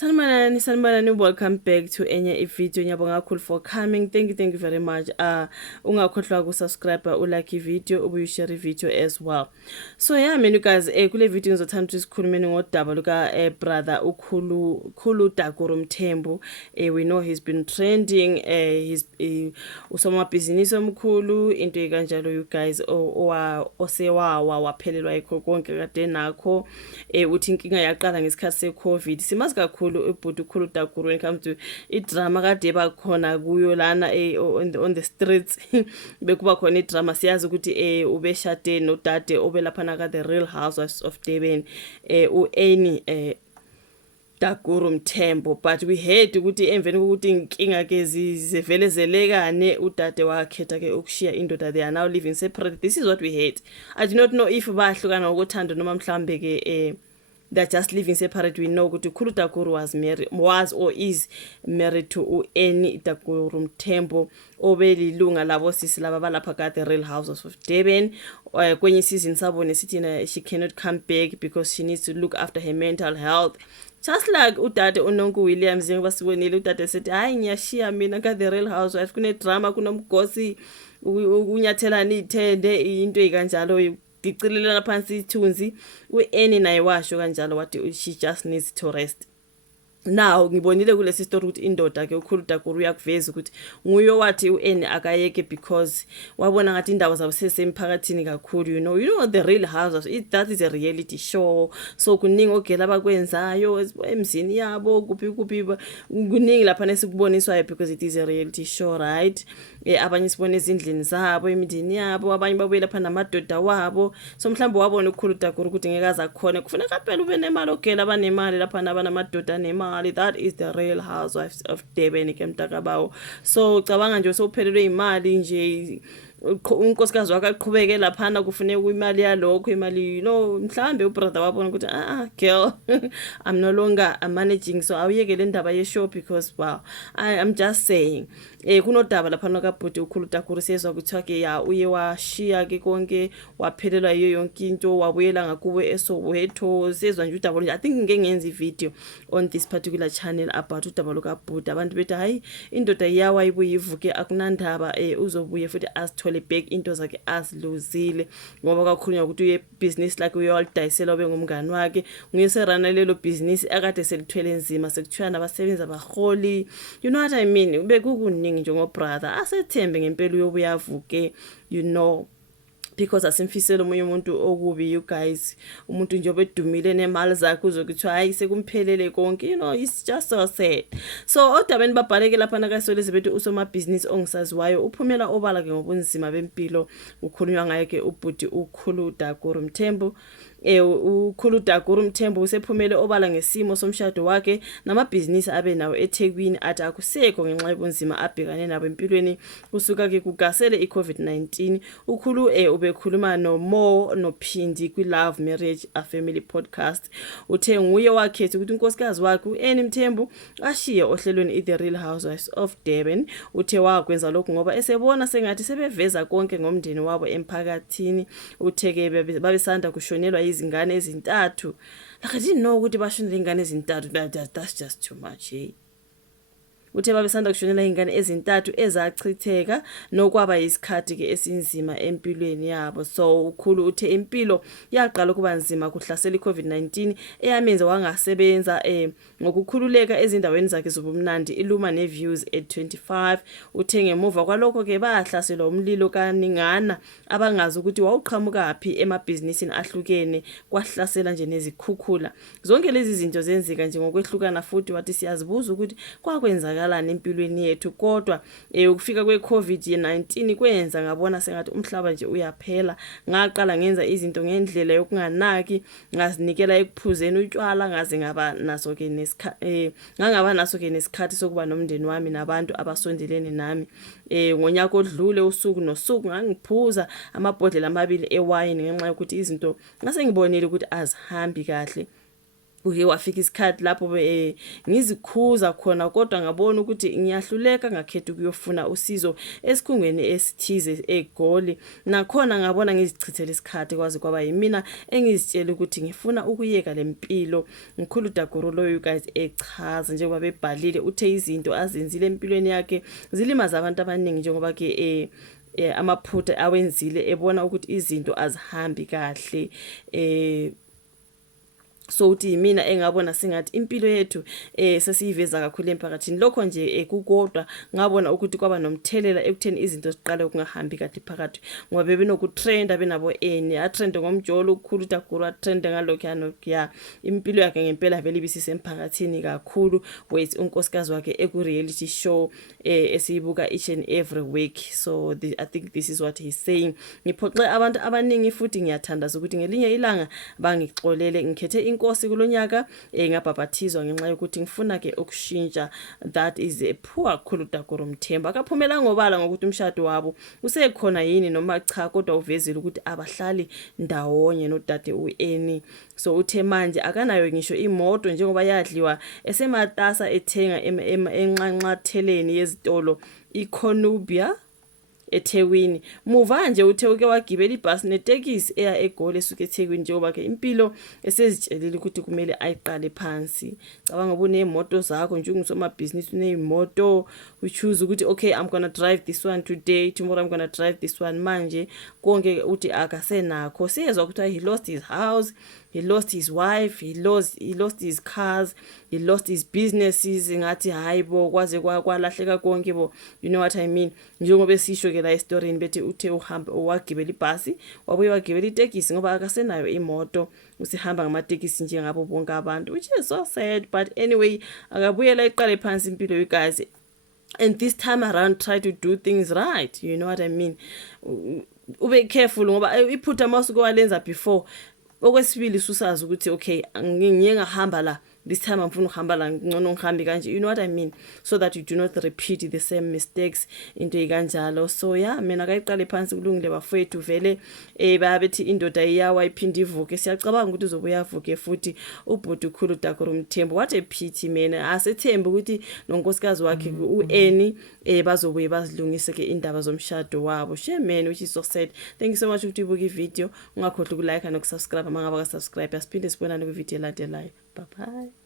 Sanibonani, welcome back to enye video. Ngiyabonga kakhulu for coming. Thank you very much. Ungakhohlwa ku-subscribe, ulike video, ubuye share video as well. So yeah, man, you guys, kule video ngizothanda ukuthi sikhulumeni ngodaba luka brother ukhulu Dagoro Mthembu. We know he's been trending. He's usomabhizinisi omkhulu into ekanjalo, you guys, osewawa waphelelwa yikho konke kade nakho. Uthi inkinga yaqala ngesikhathi se-COVID. Simazi kakhulu ubhuti ukhulu Dagoro when it comes to idrama kade bakhona kuyo lana on the streets. Bekuba khona idrama, siyazi ukuthi ubeshade nodade obelaphana ka The Real Housewives of Durban, u-Annie Dagoro Mthembu. But we heard ukuthi emveni kokuthi inkinga ke zivele zelekane, udade wakhetha ke ukushiya indoda. They are now living separate. This is what we heard. I do not know if bahlukana ngokuthanda noma mhlambe ke they're just living separate. We know ukuthi ukhulu Dagoro was or is married to Annie Dagoro Mthembu, obelilunga labo sisi laba balapha ka The Real Housewives of Durban. Kwenye season sabone sithi she cannot come back because she needs to look after her mental health. Just like udade uNonku Williams njengoba sibonile, udade sethi hayi ngiyashiya mina ka The Real Housewives, kune drama, kunomgosi, unyathelana ithende, into ekanjalo, dicilelana phansi ithunzi. U-Annie naye washo kanjalo wathi she just needs to rest. Now ngibonile kulesi story ukuthi indoda ke ukhulu Dagoro uyakuveza ukuthi nguyo wathi u-Annie akayeke because wabona ngathi indaba zabo sesemphakathini kakhulu. You know The Real Housewives, that is a reality show. So kuningi ogela abakwenzayo emzini yabo, kuphi kuningi lapha nesikuboniswayo because it is a reality show, right? Abanye sibone ezindlini zabo, emidini yabo, abanye babuye lapha namadoda wabo. So mhlawumbe wabona ukhulu Dagoro ukuthi ngeke azakhona, kufuneka phela ube nemali, ogela abanemali lapha nabanadoda nemali. That is The Real Housewives of Durban ke mntakabawo. So cabanga nje sowuphelelwe imali nje, unkosikazi wakhe aqhubeke laphana, kufuneka imali yalokho, imali, mhlambe ubrother wabona ukuthi girl, I'm no longer managing, so awuyeke le ndaba ye-show because wow, I'm just saying. Kunodaba laphana kabhuti ukhulu Dagoro sezwa ukuthi ke ya uye washiya ke konke, waphelelwa yiyo yonke into, wabuyela ngakuwe eSoweto. Sezwa nje udaba nje. I think ngeke ngenze i-video on this particular channel about udaba lokabhuti. Abantu bethi hayi indoda iyawa ibuye ivuke, akunandaba, uzobuye futhi asithole back into zakhe aziluzile, ngoba kakhulunywa ukuthi uye business like uyolidayisela ube ngumngani wakhe, nguyeserana lelo business akade selithwele nzima, sekuthiwa nabasebenzi abaholi. You know what I mean? Bekukuningi njengobrother, asethembe ngempela uyobuya avuke, because asimfisela omunye umuntu okubi, you guys. Umuntu njengoba edumile nemali zakhe uzokuthiwa hayi sekumphelele konke, it's just so sad. So odabeni babhaleke lapha nakaSolisi bethu usomabhizinisi ongisaziwayo, uphumela obala ke ngobunzima bempilo ukhulunywa ngaye ke ubhuti ukhulu Dagoro Mthembu. Ukhulu Dagoro Mthembu usephumele obala ngesimo somshado wakhe namabhizinisi abe nawo eThekwini, athi akusekho ngenxa yobunzima abhekane nabo empilweni kusuka ke kugasele iCovid-19. Ukhulu ubekhuluma noMo noPhindi kwi-Love Marriage a Family podcast. Uthe nguye wakhetha ukuthi unkosikazi wakhe uAnnie Mthembu ashiye ohlelweni iThe Real Housewives of Durban. Uthe wakwenza lokhu ngoba esebona sengathi sebeveza konke ngomndeni wabo emphakathini. Uthe ke babesanda kushonelwa izingane ezintathu. Like, I didn't know ukuthi bashonele ingane ezintathu. That's just too much, hey. Uthe babesanda kushonela ingane ezintathu ezachitheka nokwaba isikhathi ke esinzima empilweni yabo. So ukhulu uthe impilo yaqala kuba nzima kuhlasela iCovid-19 eyamenza wangasebenza ngokukhululeka ezindaweni zakhe zobumnandi iluma neviews at 25. Uthe ngemuva kwalokho ke bahlaselwa umlilo kaningana abangazi ukuthi wawuqhamukapi emabhizinisini ahlukene, kwahlasela nje nezikhukhula. Zonke lezi zinto zenzeka nje ngokwehlukana, futhi wathi siyazibuza ukuthi kwakwenza empilweni yethu, kodwa ukufika kwe-COVID-19 kwenza ngabona sengathi umhlaba nje uyaphela. Ngaqala ngenza izinto ngendlela yokunganaki, ngazinikela ekuphuzeni utshwala, ngaze ngaba naso ke nesikhathi sokuba nomndeni wami nabantu abasondelene nami. Ngonyaka odlule usuku nosuku ngangiphuza amabhodlela amabili ewayini ngenxa yokuthi izinto ngase ngibonile ukuthi azihambi kahle. uke wafika isikhathi lapho ngizikhuza khona kodwa ngabona ukuthi ngiyahluleka ngakhetha ukuyofuna usizo esikhungweni esithize eGoli nakhona ngabona ngizichithela isikhathi kwaze kwaba yimina engizitshela ukuthi ngifuna ukuyeka lempilo. Ngikhulu Dagoro lo you guys echaza njengoba bebhalile uthe izinto azenzile empilweni yakhe zilimaza abantu abaningi njengoba ke amaphutha awenzile ebona ukuthi izinto azihambi kahle so uthi mina engabona singathi impilo yethu sesiyiveza kakhulu emphakathini lokho nje kukodwa ngabona ukuthi kwaba nomthelela ekutheni izinto ziqala ukungahambi kahle phakathi ngoba bebenokutrenda benabo atrend ngomjolo ukukhulu Dagoro atrend ngalokho impilo yakhe ngempela vele ibisise emphakathini kakhulu wait unkosikazi wakhe eku reality show esiyibuka each and every week. So I think this is what he's saying. Ngiphoxe abantu abaningi futhi ngiyathandaza ukuthi ngelinye ilanga bangixolele ngikhethe inkosi kulonyaka ngabhabhathizwa ngenxa yokuthi ngifuna ke ukushintsha. That is a poor Khulu Dagoro Mthembu akaphumela ngobala ngokuthi umshado wabo usekhona yini noma cha kodwa uvezile ukuthi abahlali ndawonye nodade uEni. So uthe manje akanayo ngisho imoto njengoba yadliwa esematasa ethenga enqanqatheleni yezitolo iConubia eThekwini. Muva nje uthe uke wagibela ibhasi netekisi eya eGoli esuka eThekwini njengoba ke impilo esezitshelile ukuthi kumele ayiqale phansi. Cabanga ubunemoto zakho nje ungusomabhizinisi uneimoto we choose ukuthi okay I'm going to drive this one today, tomorrow I'm going to drive this one. Manje konke uthi akasenakho siyezwa ukuthi he lost his house, he lost his wife, he lost his cars, he lost his businesses. Ngathi hayibo kwaze kwalahleka konke bo, you know what I mean. Njengoba esisho ke la story bethi uthe uhamba wagibela ibhasi wabuye wagibela itekisi ngoba akasenayo imoto usihamba ngamatekisi njengabo bonke abantu, which is so sad. But anyway akabuyela iqale phansi impilo you guys, and this time around try to do things right, you know what I mean. Ube careful ngoba iphutha masuku walenza before okwesibili susazi ukuthi okay ngiye ngahamba la this time ngifuna ukuhamba la ngcono ngihambe kanje, you know what I mean, so that you do not repeat the same mistakes into ikanjalo. So yeah mina akayiqale phansi kulungile bafowethu vele babethi indoda iyawa iphinde ivuke. Siyacabanga ukuthi uzobuya avuke futhi ubhuti ukhulu Dagoro Mthembu. What a pity mina asethembe ukuthi nonkosikazi wakhe uEni bazobuye bazilungise ke indaba zomshado wabo. Shame man, which is so sad. Thank you so much ukuthi ubuke video, ungakhohlwa ukulike nokusubscribe. Mangaba ka subscribe asiphinde sibonane ku video elandelayo. Bye bye.